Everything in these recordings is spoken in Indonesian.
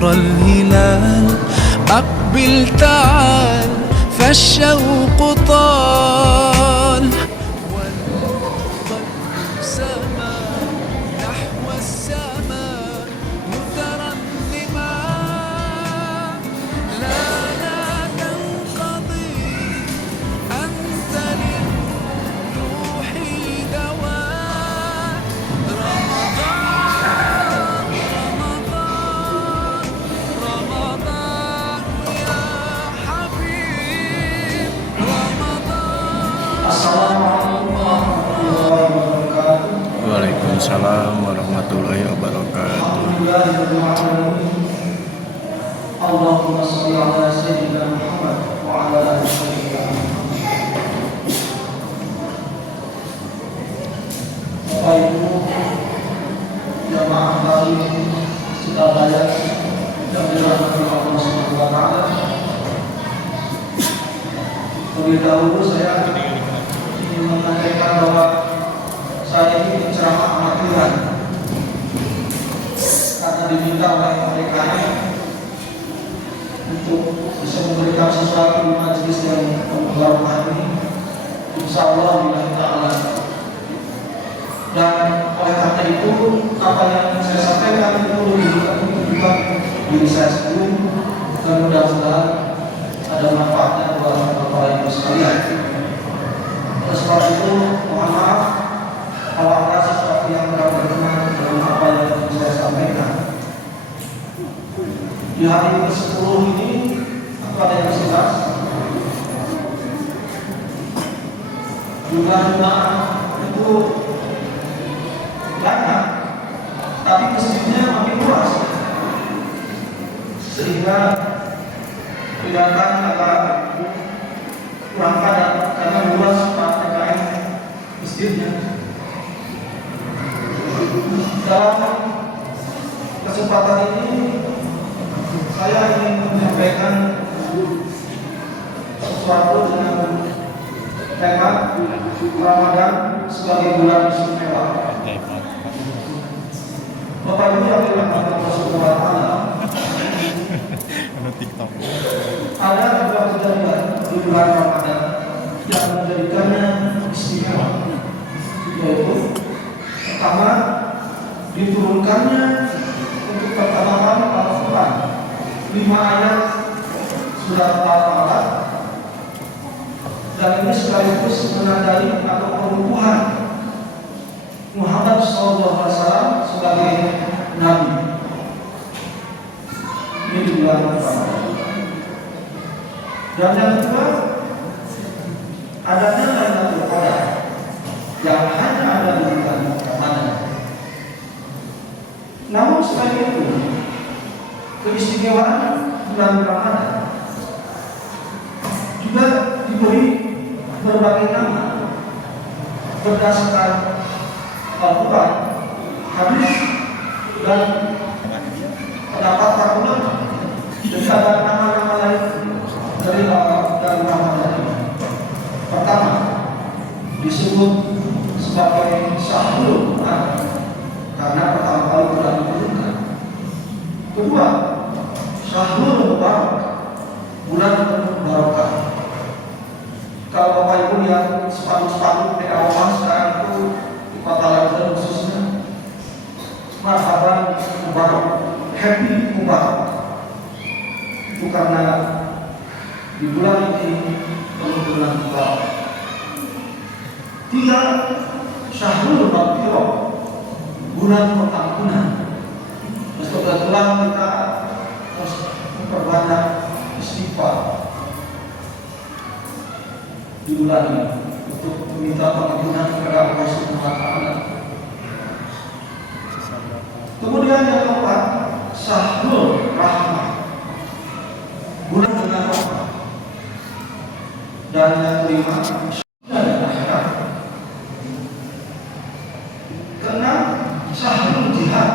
نور الهلال أقبل تعال فالشوق طال والقلب سما نحو السماء مترنما لا تنقضي أنت للروح دواء رمضان رمضان يا حبيب رمضان. Waalaikumsalam warahmatullahi wabarakatuh. Allahumma shalli ala sayyidina Muhammad wa ala ali sayyidina Bapak Ibu jamaah kami Surabaya yang dirahmati Allah Subhanahu wa taala. Terlebih dahulu saya ingin menyampaikan bahwa saya ini berceramah amatiran karena diminta oleh mereka untuk bisa memberikan sesuatu di majelis yang berbahagia ini, insyaallah billahi ta'ala. Dan oleh karena itu apa yang saya sampaikan itu lebih juga diri saya sendiri dan mudah-mudahan ada manfaatnya buat Bapak Ibu sekalian. Oleh sebab itu mohon maaf kalau ada sesuatu yang tidak berkenan dengan apa yang saya sampaikan. Di hari ke-10 ini ada yang 11 jumlah jemaah itu banyak, tapi masjidnya makin luas sehingga kelihatan agak kurang padat karena luas PKM masjidnya. Dalam kesempatan ini saya ingin menyampaikan sesuatu dengan tema Ramadan sebagai bulan istimewa. Bapak Ibu yang dirahmati Allah Subhanahu wa taala, ada dua kejadian di bulan Ramadan yang menjadikannya istimewa, yaitu pertama diturunkannya untuk pertama kali Al-Quran 5 ayat surat Al-Baqarah, dan ini sekaligus menandai atau pengukuhan Muhammad SAW sebagai Nabi. Ini di bulan Ramadan. Dan yang kedua, adanya Lailatul Qadar yang hanya ada di bulan Ramadan. Namun selain itu, keistimewaan bulan Ramadan juga diberi berbagai nama berdasarkan Al-Quran, hadis, dan pendapat para ulama. Jadi ada nama-nama lain dari Ramadan ini. Pertama, disebut sebagai Syahrul Quran karena pertama kali Quran diturunkan. Kedua, Syahrul Mubarak, bulan penuh barokah. Kalau Bapak Ibu lihat sepanduk-sepanduk di Eropa sekarang itu di kota London khususnya, marhaban Mubarak, happy Mubarak. Itu karena di bulan ini penuh bulan Mubarak. Tiga, Syahrul Maghfirah, bulan pengampunan. Kebetulan kita harus memperbanyak istighfar di bulan ini untuk meminta pengampunan kepada Allah Subhanahu wa taala. Kemudian yang keempat, Syahrul Rahmah, bulan dengan rahmat. Dan yang kelima, dan akhirat. Keenam, Syahrul Jihad,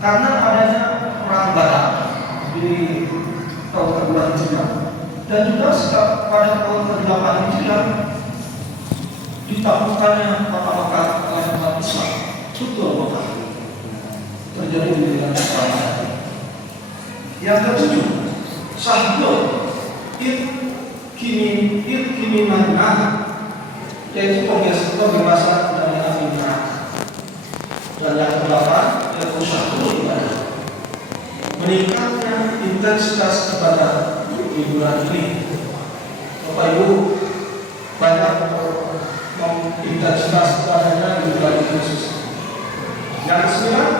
karena adanya perang Badar di tahun ke-2 Hijriah, dan juga pada tahun ke-8 Hijriah ditaklukkannya kota Makkah oleh umat Islam. Betul Makkah terjadi di wilayah Ramadan. Yang ketujuh, syahdu kini mana, yaitu pembebasan dari api neraka. Dan yang kedelapan, yaitu syahdu ibadah, meningkatnya intensitas ibadah di bulan ini. Bapak Ibu banyak intensitas ibadahnya di bulan ini khusus. Yang kesembilan,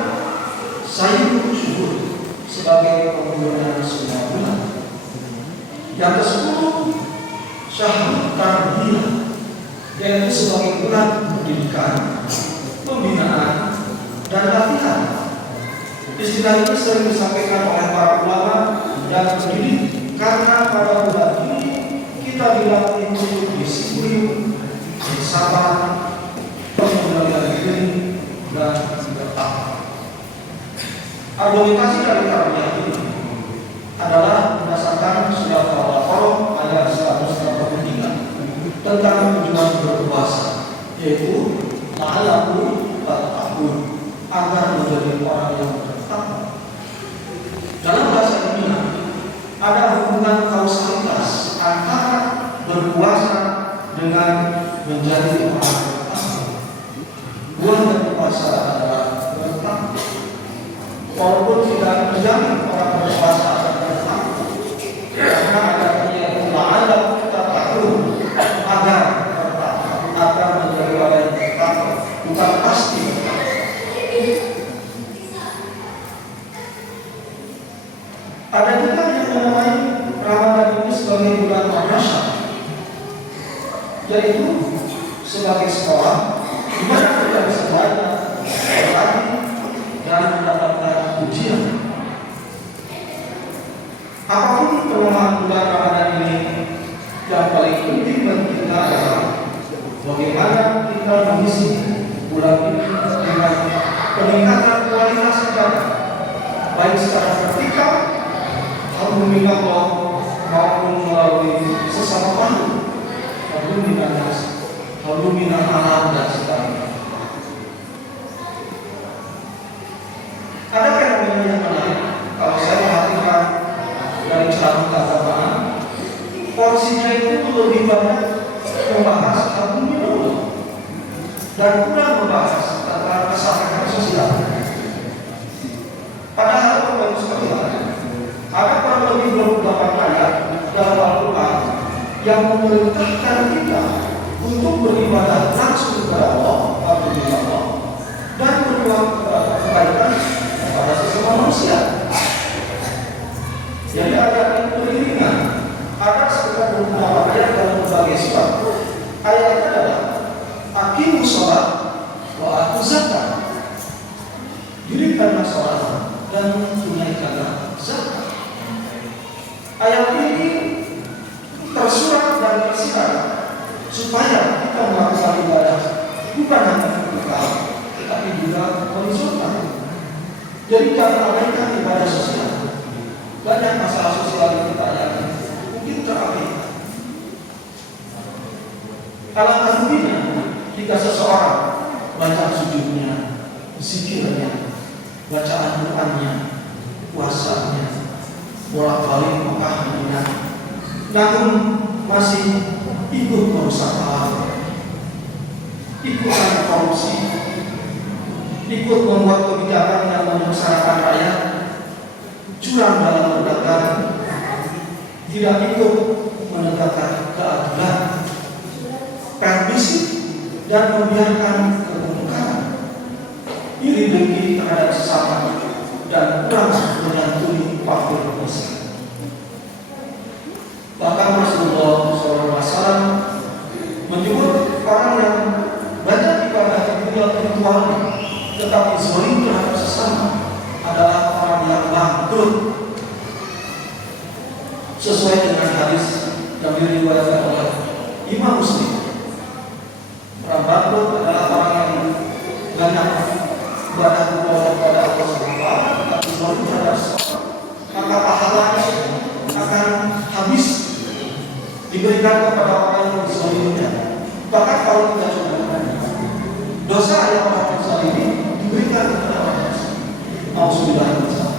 saya bersyukur sebagai pengguna semua bulan. Yang kesepuluh, syahrul tarbiyah, yaitu sebagai bulan pendidikan, pembinaan, dan latihan. Istilah ini sering disampaikan oleh para ulama dan pendidik karena pada bulan ini kita dilatih untuk disiplin, bersabar, mengendalikan diri, dan bertakwa. Argumentasi dari tarbiyah ini adalah berdasarkan surat Al-Baqarah ayat 183 tentang tujuan berpuasa, yaitu la'allakum tattaqun, agar menjadi orang yang bertakwa. Dalam bahasa ini ada hubungan kausalitas antara berpuasa dengan menjadi orang bertakwa. Buah dari puasa adalah bertakwa. Walaupun tidak menjamin orang berpuasa akan bertakwa, karena adanya la'allakum tattaqun, agar bertakwa, agar menjadi orang yang bertakwa, bukan pasti. Ada juga yang menamai Ramadan ini sebagai bulan Ramadan, yaitu sebagai sekolah di mana kita bisa belajar, berlatih, dan mendapatkan ujian. Apapun penamaan bulan Ramadan ini, yang paling penting bagi kita adalah bagaimana kita mengisi bulan ini dengan peningkatan kualitas ibadah, baik secara vertikal, alhamdulillah, maupun melalui sesama makhluk, alhamdulillah alam dan sebagainya. Ada fenomena yang menarik kalau saya perhatikan dari cara keagamaan, porsinya itu lebih banyak membahas alhamdulillah dan kurang membahas tentang kesalahan sosial. Padahal Bapak sekalian, ada kurang lebih 28 ayat dalam Al-Quran yang memerintahkan kita untuk beribadah langsung kepada Allah, alhamdulillah, dan berdoa kebaikan kepada sesama manusia. Jadi ayat ini beriringan. Ada sekitar 28 ayat dalam berbagai surat. Ayatnya adalah aqimus shalah wa atuz zakat. Dirikanlah salat dan tunaikanlah zakat. Ayat ini tersurat dan tersirat supaya kita melakukan ibadah bukan hanya vertikal, tetapi juga horizontal. Jadi jangan abaikan ibadah sosial. Banyak masalah sosial yang kita alami mungkin terabaikan. Alangkah ruginya jika seseorang baca sujudnya, zikirnya, bacaan Qur'annya, puasanya, bolak-balik Mekah Madinah, namun masih ikut merusak alam, ikutan korupsi, ikut membuat kebijakan yang menyengsarakan rakyat, curang dalam berdagang, tidak ikut menegakkan keadilan, permisif dan membiarkan kemungkaran, iri dengki terhadap sesama, dan kurang menyantuni fakir miskin. Bahkan Rasulullah SAW menyebut orang yang banyak ibadah di dunia virtualnya tetapi zalim terhadap sesama adalah orang yang bangkrut, sesuai dengan hadis yang diriwayatkan oleh Imam Muslim. Orang bangkrut adalah orang yang banyak ibadah kepada Allah SWT tetapi zalim terhadap sesama, maka pahalanya akan habis diberikan kepada orang yang zalimnya. Bahkan kalau kita coba dosa yang orang zalim ini diberikan kepada orang yang Alhamdulillah.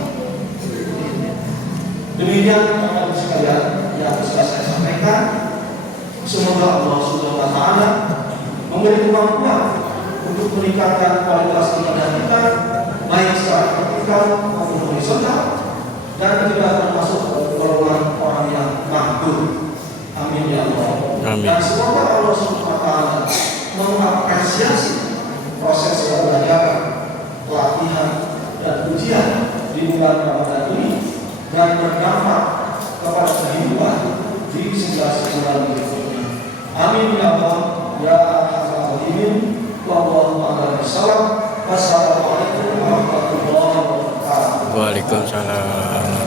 Demikian Bapak Ibu sekalian yang bisa saya sampaikan. Semoga Allah Subhanahu wa taala memberi kemampuan untuk meningkatkan kualitas ibadah kita baik secara vertikal maupun horizontal, dan kita termasuk golongan orang yang makhluk. Amin ya Allah. Amin. Dan semoga Allah Subhanahu wa taala mengapresiasi proses pembelajaran, pelatihan, dan ujian di bulan Ramadan ini dan berdampak kepada kehidupan di 11 bulan berikutnya. Amin ya Allah ya arhamar rahimin. Wallahu a'lam bishawab. Wassalamualaikum warahmatullahi wabarakatuh. Waalaikumsalam.